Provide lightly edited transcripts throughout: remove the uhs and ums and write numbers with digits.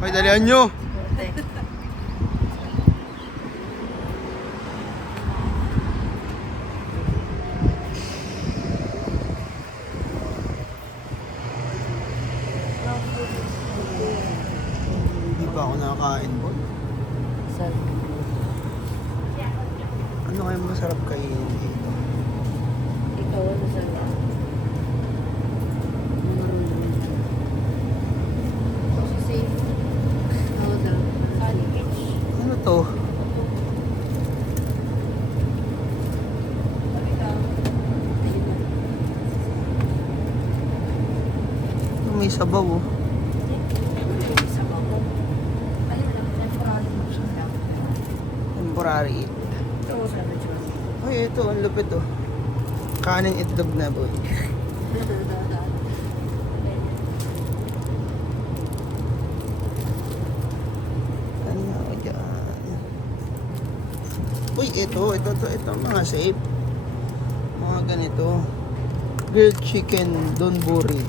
Ay, dalihan nyo. Hindi pa ako nakakain po. Ano kaya masarap kainin dito? Ikaw ano sa Ano to? Ano, may sabaw oh. Temporary eat. Ay, ito, ang lupit oh. Kaning itlog na boy. Ano nga ako dyan? Uy, ito, mga safe. Mga ganito. Grilled chicken donburi.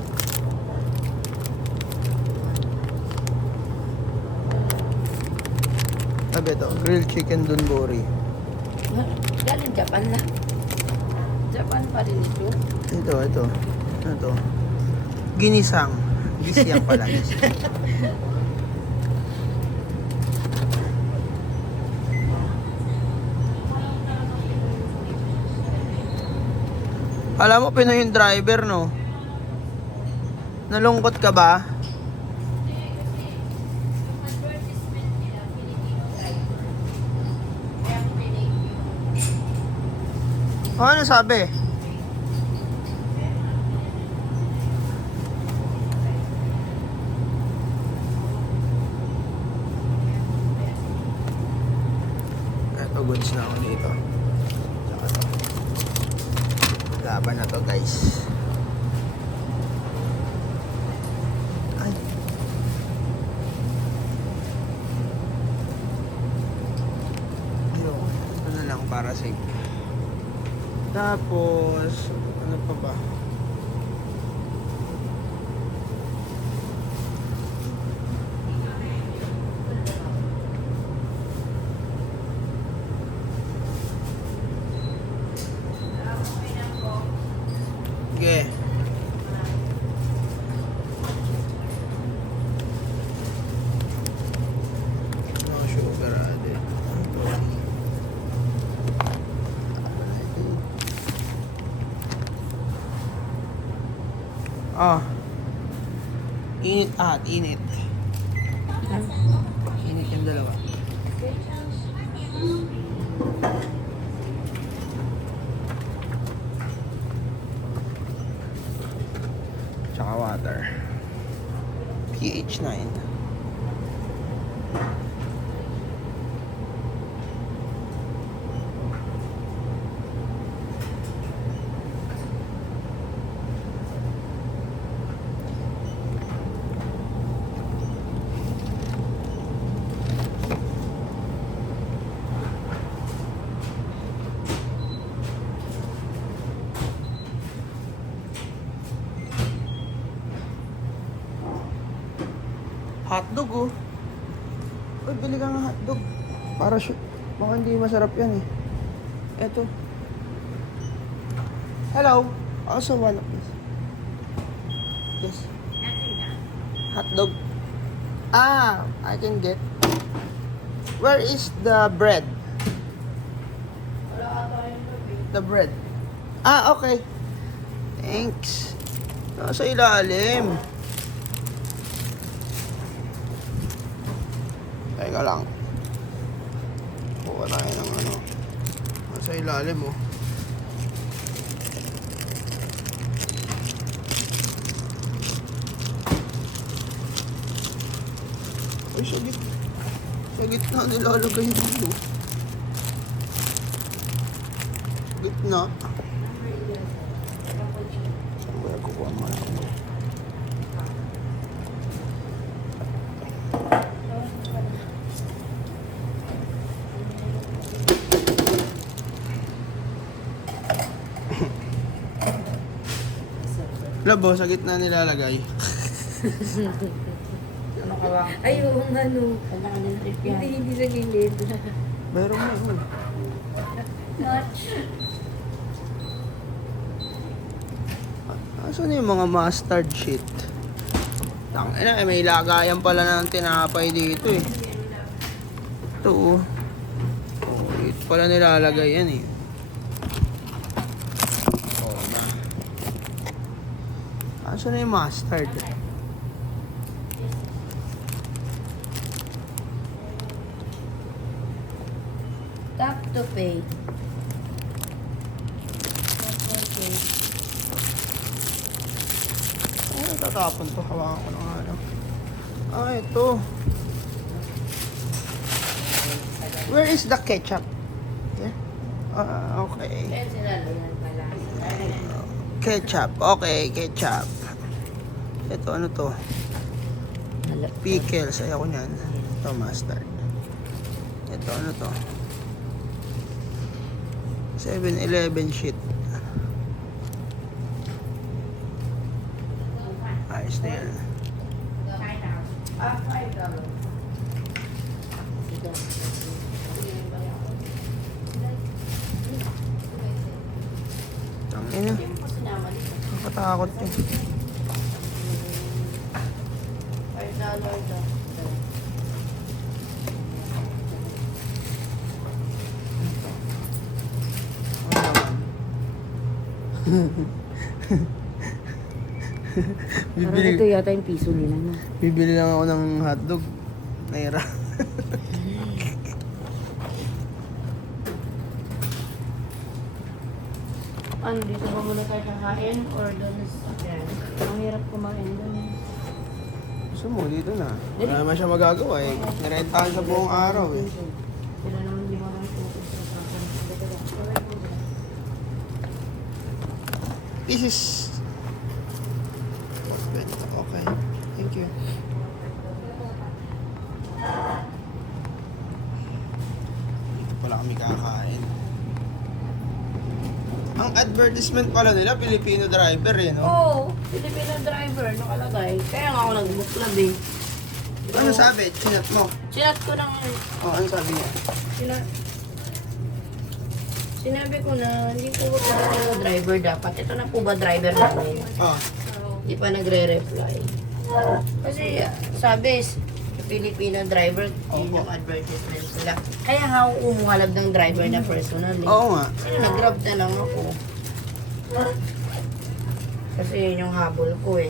Sabi ito, grilled chicken donburi. Galing Japan na. Japan pa rin ito. Ito. Ano to? Ginisang. Gisiyang pala. Alam mo, Pinoy yung driver, no? Nalungkot ka ba? O, ano sabi? Ito, goods na ako dito. Tsaka to. Laban na to, guys. Ay. Ayoko. Ito na lang para safe. Tapos, ano pa ba? Sige. No sugar added. Ah. Init at init. Init yung dalawa. Tsaka water. pH 9. Hotdog oh. Uy, bili ka ng hotdog. Para baka hindi masarap yan eh. Eto. Hello. Also one of this. Yes. Hotdog. Ah, I can get. Where is the bread? The bread. Ah, okay. Thanks. Nasa ilalim. Teka lang. Kuha tayo ng ano. Nasa ilalim oh. Ay, sa gitna nilalagay dito. Gitna. Saan ba yung kukuha mo lang? Labo, sa gitna nilalagay. Ano ka ba? Ay, oo nga no. Kailangan ng trip yan. Hindi sa gilid. Meron mo yun. Notch. Asan yung mga mustard shit? Tangina, may lagayan pala ng tinapay dito eh. Ito oh. Oh, dito pala nilalagay yan eh. Oh, na. Asan na yung mustard? Tap to pay. Ay, tatapon to. Hawakan ko ng ano. Ah, ito. Where is the ketchup? Yeah? Ah, okay. Kaya sinalayan pala. Ketchup. Okay, ketchup. Ito, ano to? Pickles. Ayaw ko nyan. Ito, mustard. Ito, ano to? 7-Eleven shit. Ayos na yan. Ah, $5. Tangina. Hindi mo sinama dito. Nakatakot eh. $5 daw. Parang ito Bibili, yata yung piso nila na. bibili lang ako ng hotdog. Naira. Ano, dito ba muna tayo kakain or doon sa yan? Ang hirap kumain doon. Gusto mo, dito na. Wala naman siya magagawa eh. Nirentahan sa buong araw eh. Sila naman di mo lang focus sa kakan. This is... Okay. Thank you. Dito pala kami kakain. Ang advertisement pala nila, Filipino driver eh, no? Oo, Filipino driver, nakalagay. Kaya nga ako nag-booklab eh. Ano sabi? Chinat mo? Sinat ko ng... Oh, ano sabi niya? Sinabi ko na hindi po ba Filipino driver dapat. Ito na po ba driver namin? Oh. Hindi pa nagre-reply. Kasi sabi, Filipino driver, yun yung advertisement sila. Kaya nga ako umuhalab ng driver na personal eh. Oo nga. Kasi nag-grab na lang ako. Kasi yun yung habol ko eh.